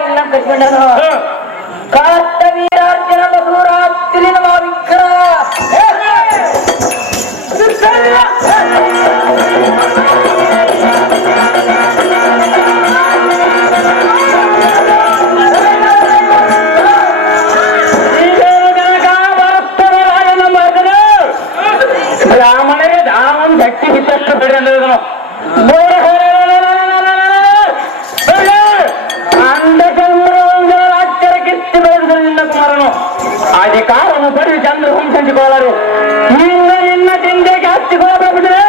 ಇನ್ನ ಕಟ್ಕೊಂಡನು ಕಾರ್ತವೀರಾರ್ಜನ ಮಧುರಾತ್ರಿನ ಮಾವಿಕ್ರ ಬ್ರಾಹ್ಮಣರಿಗೆ ದಾಮನ್ ಭಕ್ತಿ ಹಿತಷ್ಟು ಬಿಡಿ ಅಂದ್ರು ಅಂಧಚಂದ್ರ ಕಿತ್ತಿ ಬೆಳೆದ ಕುಮಾರನು ಅಧಿಕಾರವನ್ನು ಪಡೆದು ಚಂದ್ರ ಹಂಚಿಕೊಳ್ಳರು ಇನ್ನ ಚಿಂತೆಗೆ ಹಚ್ಚಿಕೊಳ್ಳಬೇಕಿದ್ರೆ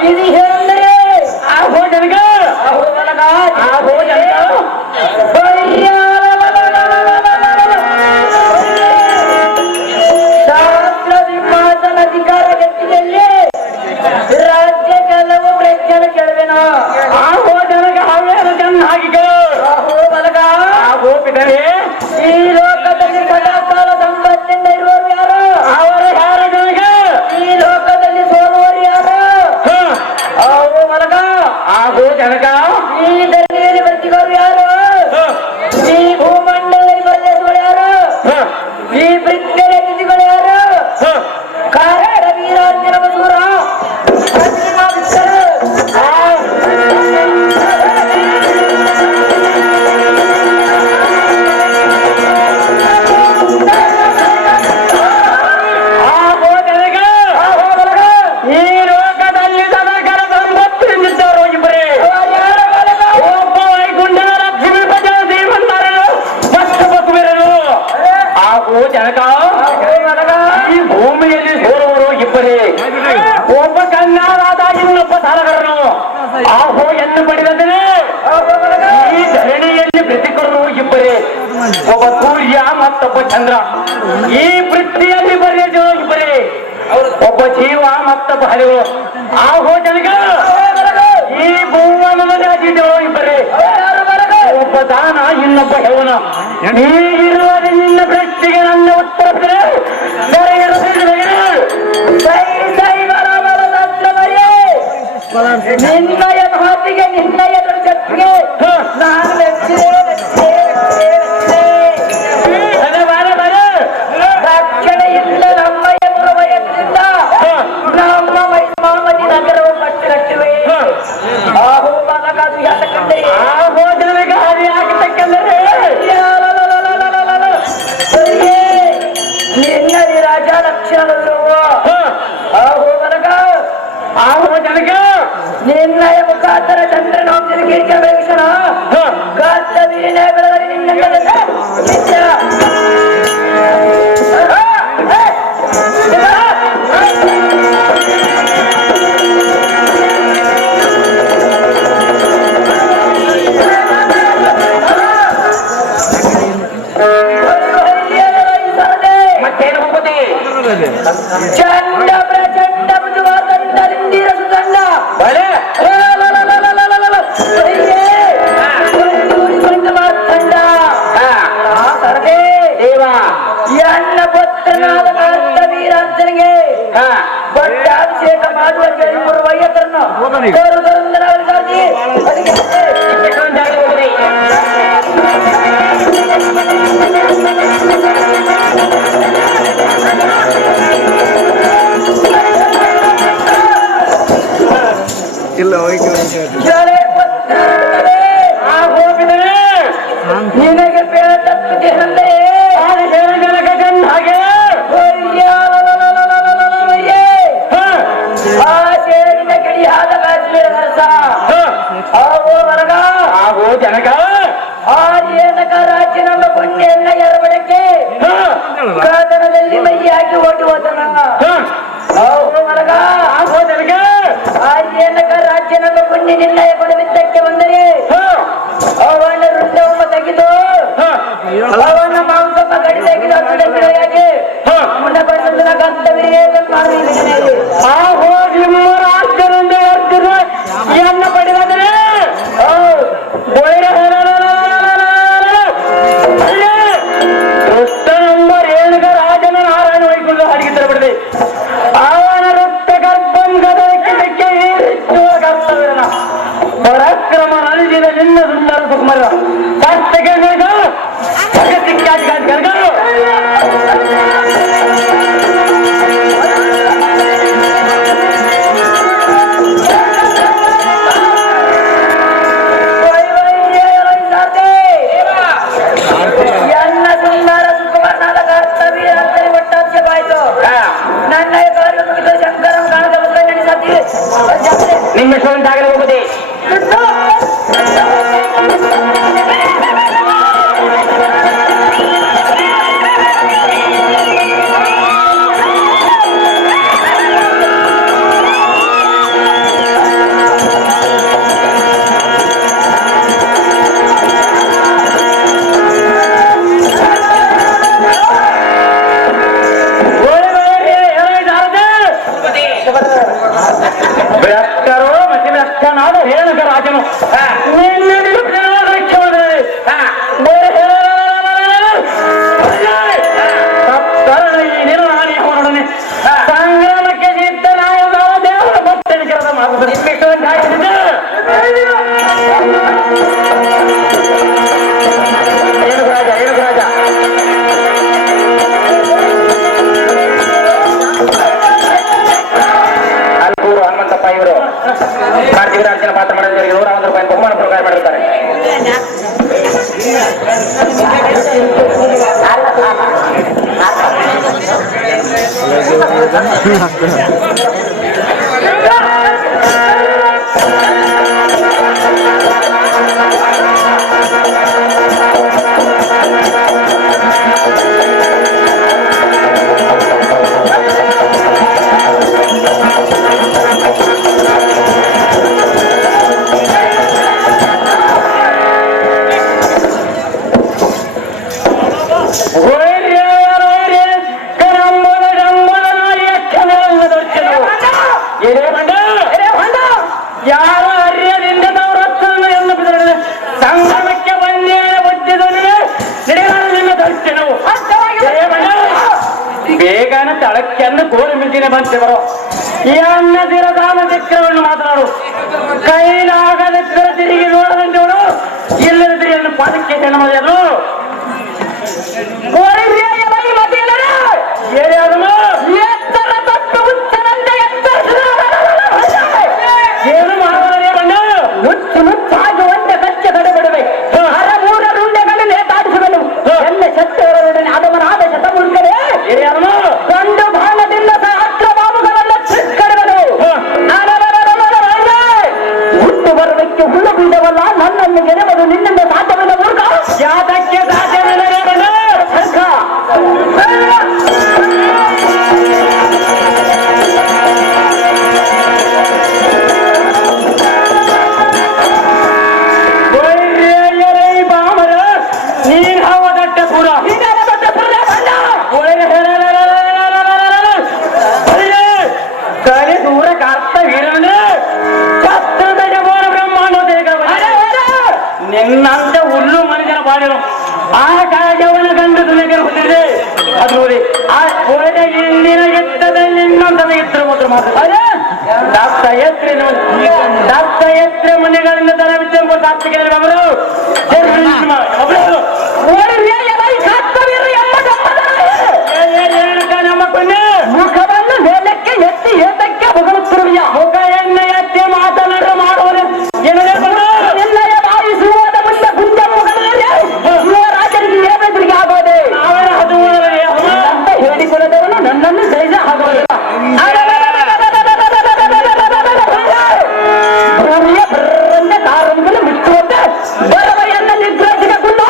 ಇದು ಹೇಳಂದರೆ ಆ ಭೋಜನಗ ಆ ಭೋಜನ ಅಧಿಕಾರ ಗಟ್ಟಿಯಲ್ಲಿ ರಾಜ್ಯ ಕೆಲವು ಪ್ರಜ್ಞೆ ಕೇಳುವೆನು ಆ ಭೋಜನಗೆ ಹಾವೇನು ಚೆನ್ನಾಗಿ ಬಲಗ ಹೋಗಿದರೆ ಈ ಲೋಕದಲ್ಲಿ ಸದಾಕಾಲ ಸಂಪತ್ತಿಂದ ಇರುವವರು ಯಾರು ಅವರು ಯಾರು ನನಗೆ ಈ ಲೋಕದಲ್ಲಿ ಸೋಲುವರು ಯಾರು ಅವರು ಬಲಗ ಆ ಭೋಜನಗ ಈ ಧರಣಿಯಲ್ಲಿ ಬರ್ತಿಗೋರು ಯಾರು ಈ ಭೂಮಂಡಲದಲ್ಲಿ ಪ್ರದೇಶಗಳು ಯಾರು ಈ ಪ್ರಜ್ಞೆಯ ಅತಿಥಿಗಳು ಯಾರು ಕಾರಣ ವೀರಾಂಜನ ಮಧುರ ಈ ಲೋಕದಲ್ಲಿ ಸದಾಕರ ಸಂಪತ್ತಿನಿದ್ದವರು ಇಬ್ಬರೇ ಒಬ್ಬ ವೈಕುಂಠನ ಲಕ್ಷ್ಮೀ ಪ್ರಜಾ ಶ್ರೀಮಂತರರು ಮತ್ತು ಬಸುವಿರರು ಆ ಭೋಜನಕ ಈ ಭೂಮಿಯಲ್ಲಿ ಸೋರುವರು ಇಬ್ಬರೇ ಒಬ್ಬ ಕನ್ನಾಳಾದ ಇನ್ನೊಬ್ಬ ಸಾಲಗಾರನು ಆ ಹೋಯನ್ನು ಪಡೆದಂತೆ ಈ ಧರಣಿಯಲ್ಲಿ ಪ್ರತಿಕರು ಇಬ್ಬರೇ ಒಬ್ಬ ಸೂರ್ಯ ಮತ್ತೊಬ್ಬ ಚಂದ್ರ ಈ ಪೃಥ್ವಿಯಲ್ಲಿ ಬರೆಯೋ ಇಬ್ಬರೇ ಒಬ್ಬ ಜೀವ ಮತ್ತೊಬ್ಬ ಹರಿವು ಆ ಹೋಜನಿಗ ಈ ಭೂವನದಲ್ಲಿ ಅಜಿತರು ಇಬ್ಬರೇ ಒಬ್ಬ ದಾನ ಇನ್ನೊಬ್ಬ ಹೆವನ ಹೀಗಿರುವಾಗ ನಿನ್ನ ಪ್ರಶ್ನೆಗೆ ನನ್ನ ಉತ್ತರ ನಿನ್ನಯ ಮಾತಿಗೆ ನಿನ್ನಯ ಜೊತೆಗೆ ನಾನು ರಕ್ಷಣೆ ಇಲ್ಲ ನಮ್ಮಯ ಪುರವಯದಿಂದ ನಮ್ಮ ಮಾಮತಿ ನಗರವು ಪಟ್ಟು ಕಟ್ಟುವೆ ಆಹೋ ಮನಗಾದು ಯಾಕಂದರೆ ಆ ಭೋಜನಿಗೆ ಹಾರಿಯಾಗತಕ್ಕಂದರೆ ನಿನ್ನದಿ ರಾಜ ಲಕ್ಷಣಗಳು ಆಹೋ ಮನಗ ಆ ಭೋಜನಿಗೆ ನಿನ್ನಯ ಮುಖಾಂತರ ಚಂದ್ರನಾಂಶದ ಕಿರಿಕ ವೇಕ್ಷಣ ಗಾತ್ರ ವೀಣೆ ಬೆಳಗಲಿ ನಿನ್ನ ಮತ್ತೇನು ಹೋಗುತ್ತಿ ಚಂಡ ಪ್ರಚಂಡ ಮೃದುವಾ ತಂಡಲಿಂದಿರ ಸುಗಂಧ ಬಲೆ ದೇವ ಎನ್ನ ಪುತ್ರನಾದ ಕಾರ್ತವೀರಾಂಜನಿಗೆ ಪಟ್ಟಾಭಿಷೇಕ ಮಾಡುವ ಕೆಲವರು ವೈಯತರನ್ನು ಇಲ್ಲ ನಿನಗೆ ಬೇಡಕ್ಕೆ ಹಾಗೆ ಆ ಸೇರಿನ ಗಿಳಿಯಾದ ಕಾಶ್ಮೀರ ನರಸ ಆಗೋ ಜನಕ ಆ ಏನಕ ರಾಜ್ಯ ನಮ್ಮ ಪುಣ್ಯನ್ನ ಎರವಡಕ್ಕೆ ಕಾದನದಲ್ಲಿ ಮೈ ಹಾಕಿ ಓಡಿ ಹೋದನ ಆಗೋ ಜನಕ ಆ ಏನಕ ರಾಜ್ಯ ನಮ್ಮ ಪುಣ್ಯ ನಿರ್ಣಯ ಕೊಡುವಿದ್ದಕ್ಕೆ ಬಂದರೆ ಅವನ ರುಂಡವನ್ನ ತೆಗೆದು ಅವನ ಮಾಂಸಮ್ಮ ಗಡಿ ತೆಗೆದು ಯಾಕೆ ಮುಂಡಪಡಿಸಿದ ಕರ್ತವ್ಯ ಮಾಡುವ ಆಗೋ ನಿಮ್ಮ ರಾಜ್ಯದಿಂದ ಎನ್ನ ಪಡೆದರೆ ದುಷ್ಟನೆಂಬ ರೇಣುಕ ರಾಜನ ನಾರಾಯಣ ವೈಕುಂಠ ಹರಿಗಿದ್ದರೆ ಬಿಡದೆ ಅವನ ರಕ್ತ ಗರ್ಭಂ ಗದಕ್ಕೆ ಯಾರು ಅರ್ಯದಿಂದ ಎನ್ನುವುದರಲ್ಲಿ ಸಂಗಮಕ್ಕೆ ಬಂದೇ ಬುದ್ಧಿದಲ್ಲಿ ನಿನ್ನ ದರ್ಶನವು ಬೇಗನ ತಳಕ್ಕೆಂದು ಕೋರಿ ಮಿಂಚಿನ ಬಂತೆವರು ಈ ಅನ್ನದಿರ ದಾನ ಚಕ್ರವನ್ನು ಮಾತನಾಡು ಕೈಲಾಗದ ತಿರುಗಿ ನೋಡದಂತೆವರು ಇಲ್ಲದ ತಿರಿಯನ್ನು ಪದಕ್ಕೆ ಜನ್ಮದನು ಎತ್ತರ ತಟ್ಟು ಉಚ್ಚರಂತೆ ಏನು ಮಾಡಬಾರದೆ ಬಣ್ಣ ಮುಚ್ಚು ಮುಚ್ಚಾಗುವಂತೆ ಸತ್ಯ ತಡೆಬಿಡುವೆ ಹರಮೂರ ರುಂಡೆಗಳು ನೇತಾಡಿಸುವನು ಎಲ್ಲ ಶತ್ರುಗಳೊಡನೆ ಅದವನಾದ ಶತಮುಂಡರೇ ಗಂಡು ಬಾಣದಿಂದ ಸಹಸ್ರ ಬಾಬುಗಳೆಲ್ಲ ಚಿಕ್ಕಡುವನು ಹುಟ್ಟು ಬರುವುದಕ್ಕೆ ಹುಳು ಬೀಳವಲ್ಲ ನನ್ನನ್ನು ಗೆಲ್ಲುವುದು ನಿನ್ನಿಂದ ಸಾಧ್ಯವಿಲ್ಲ ಮೂರ್ಖ ಯಾತಕ್ಕೆ ಸಾಧ್ಯವಿಲ್ಲ ಬಣ್ಣ ನಿನ್ನಂತೆ ಹುಲ್ಲು ಮನುಷ್ಯನ ಬಾಡಿರು ಆ ಕಾರ್ಯವನ ಗಂಡು ತುಲೆಗೆ ಹೊಂದಿದೆ ಅದು ನೋಡಿ ಆ ಒಳ್ಳೆ ಇಂದಿನ ಯುದ್ಧದಲ್ಲಿ ಇನ್ನೊಂದು ಇದ್ರು ಮಾತ್ರ ಮಾತ್ರ ದತ್ತ ಎತ್ರ ಮನೆಗಳಿಂದ ತರ ವಿದ್ಯಂಬ ಸಾತ್ವಿಕ ಅವರು ನಮ್ಮ ಕೊನೆ ಮುಖವನ್ನು ಮೇಲಕ್ಕೆ ಎತ್ತಿ ಏತಕ್ಕೆ ಹೊಗಳುತ್ತಿರುವಿಯ ಮುಖ ಎನ್ನ ಎತ್ತಿ ಮಾತನಾಡು ಮಾಡುವುದು ಏನದೇ ನಿನ್ನಯ ಬಾಯಿಸುವುದ ಮುಂದೆ ರಾಜರಿಗೆ ಏನೆದುರಿಗೆ ಆಗೋದೆ ಅಂತ ಹೇಳಿಕೊಳ್ಳದವನು ನನ್ನನ್ನು ಜೈಜ ಆಗೋದಿಲ್ಲ ಭೂಮಿಯ ಬರಂತೆ ಕಾರಂಗಲು ಬಿಟ್ಟುವಂತೆ ಬರವಯ್ಯನ್ನ ನಿಗ್ರಹಿಸಿಕೊಂಡು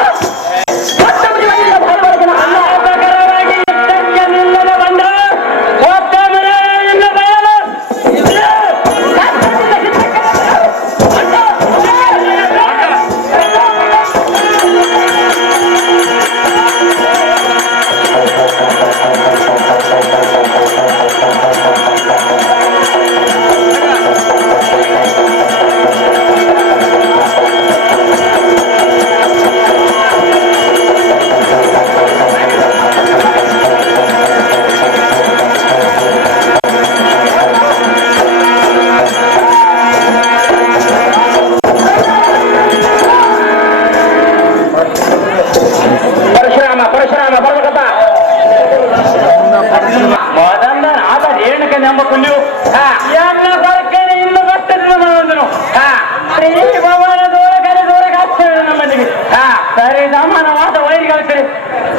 ಸರಿ ಸಮಾನವಾದ ವೈರಿಗಳು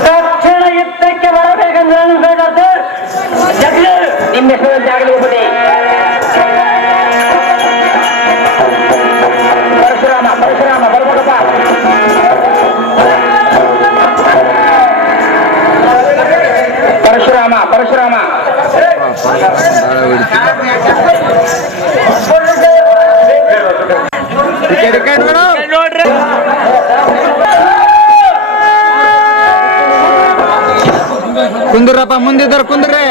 ತಕ್ಷಣ ಯುದ್ಧಕ್ಕೆ ಬರಬೇಕೆಂದು ನಿಮ್ಮ ಹೆಸರು ಹೋಗುದೇ ಪರಶುರಾಮ ಪರಶುರಾಮ ಬರ್ಬೇಕಪ್ಪ ಪರಶುರಾಮ ಪರಶುರಾಮ ನೋಡ್ರಿ ಕುಂದ್ರಪ್ಪ ಮುಂದಿದ್ದಾರೆ ಕುಂದ್ರಿ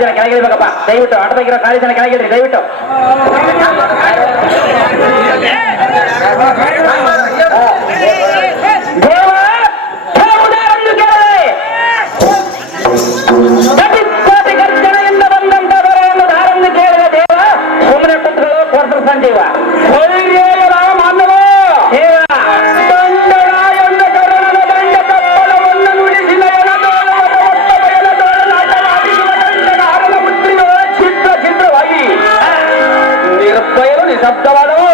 ಜನ ಕೆಳಗಿರ್ಬೇಕಪ್ಪ ದಯವಿಟ್ಟು ಆಟದಾಗಿರೋ ಖಾಲಿ ಜನ ಕೆಳಗಿರ್ರಿ ದಯವಿಟ್ಟು ದೇವ ಯಾವುದೆಂದು ಕೇಳಿದೆ ಕೋಟಿ ಗರ್ಜನೆಯಿಂದ ಬಂದಂತ ದೊರೆಯನ್ನು ದಾರನ್ನು ಕೇಳಿದ ದೇವ ಸುಮ್ಮನೆ ಕುಂತ್ಗಳು ಕೊಡ್ತಾರೆ ಸಂಜೀವ ರಾಮ ಅನ್ನವ ದೇವ ದಂಡನ ಎಂದ ಕರುಣದ ದಂಡ ತಪ್ಪಲವನ್ನು ನುಡಿಸಿದ ಚಿತ್ರವಾಗಿ ನಿರ್ಭಯರು ನಿಶಬ್ದವಾದವು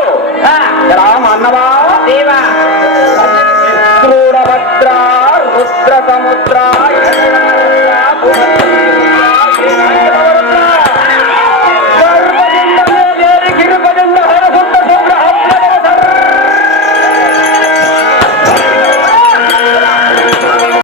ರಾಮ ಅನ್ನವ ದೇವ ಕ್ರೂಢಭದ್ರ ರುದ್ರ ಸಮುದ್ರ